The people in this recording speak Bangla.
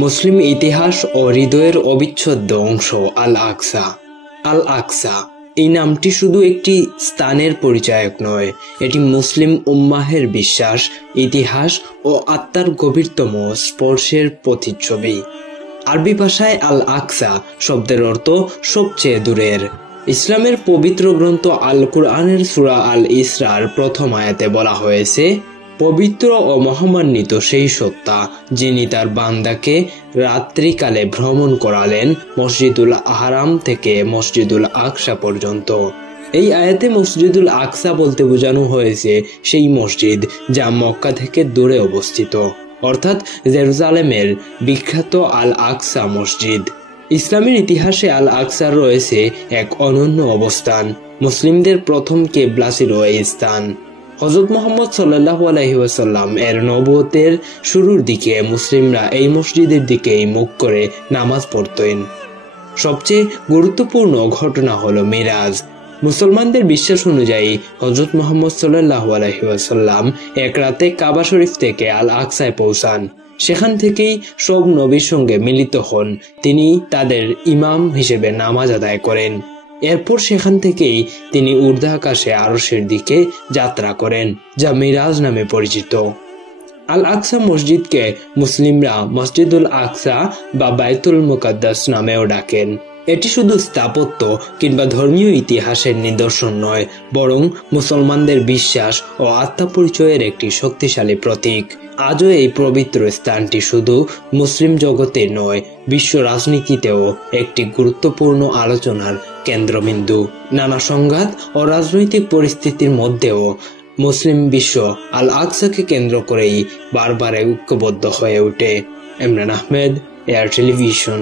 মুসলিম ইতিহাস ও হৃদয়ের অবিচ্ছেদ্য অংশ আল আকসা। আল আকসা এই নামটি শুধু একটি স্থানের পরিচায়ক নয়, এটি মুসলিম উম্মাহের বিশ্বাস, ইতিহাস ও আত্মার গভীরতম স্পর্শের প্রতিচ্ছবি। আরবি ভাষায় আল আকসা শব্দের অর্থ সবচেয়ে দূরের। ইসলামের পবিত্র গ্রন্থ আল কুরআনের সূরা আল ইসরার প্রথম আয়াতে বলা হয়েছে, পবিত্র ও মহামান্বিত সেই সত্তা যিনি তার বান্দাকে রাত্রিকালে ভ্রমণ করালেন মসজিদুল হারাম থেকে মসজিদুল আকসা পর্যন্ত। এই আয়াতে মসজিদুল আকসা বলতে বোঝানো হয়েছে সেই মসজিদ যা মক্কা থেকে দূরে অবস্থিত, অর্থাৎ জেরুজালেমের বিখ্যাত আল আকসা মসজিদ। ইসলামের ইতিহাসে আল আকসার রয়েছে এক অনন্য অবস্থান। মুসলিমদের প্রথম কিবলা ছিল এই স্থান। হযরত মুহাম্মদ সাল্লাল্লাহু আলাইহি ওয়াসাল্লাম এর নবুয়তের শুরুর দিকে মুসলিমরা এই মসজিদের দিকেই মুখ করে নামাজ পড়তেন। সবচেয়ে গুরুত্বপূর্ণ ঘটনা হলো মিরাজ। মুসলমানদের বিশ্বাস অনুযায়ী হযরত মুহাম্মদ সাল্লাল্লাহু আলাইহি ওয়াসাল্লাম এক রাতে কাবা শরীফ থেকে আল আকসায় পৌঁছান। সেখান থেকেই সব নবীর সঙ্গে মিলিত হন। তিনি তাদের ইমাম হিসেবে নামাজ আদায় করেন। এরপর সেখান থেকেই তিনি ঊর্ধ্বাকাশে আরশের দিকে যাত্রা করেন, যা মিরাজ নামে পরিচিত। আল আকসা মসজিদকে মুসলিমরা মসজিদুল আকসা বা বাইতুল মুকাদ্দাস নামেও ডাকেন। এটি শুধু স্থাপত্য কিংবা ধর্মীয় ইতিহাসের নিদর্শন নয়, বরং মুসলমানদের বিশ্বাস ও আত্মপরিচয়ের একটি শক্তিশালী প্রতীক। আজও এই পবিত্র স্থানটি শুধু মুসলিম জগতে নয়, বিশ্ব রাজনীতিতেও একটি গুরুত্বপূর্ণ আলোচনার কেন্দ্রবিন্দু। নানা সংঘাত ও রাজনৈতিক পরিস্থিতির মধ্যেও মুসলিম বিশ্ব আল আকসাকে কেন্দ্র করেই বারবার ঐক্যবদ্ধ হয়ে ওঠে। Imran Ahmed, air television.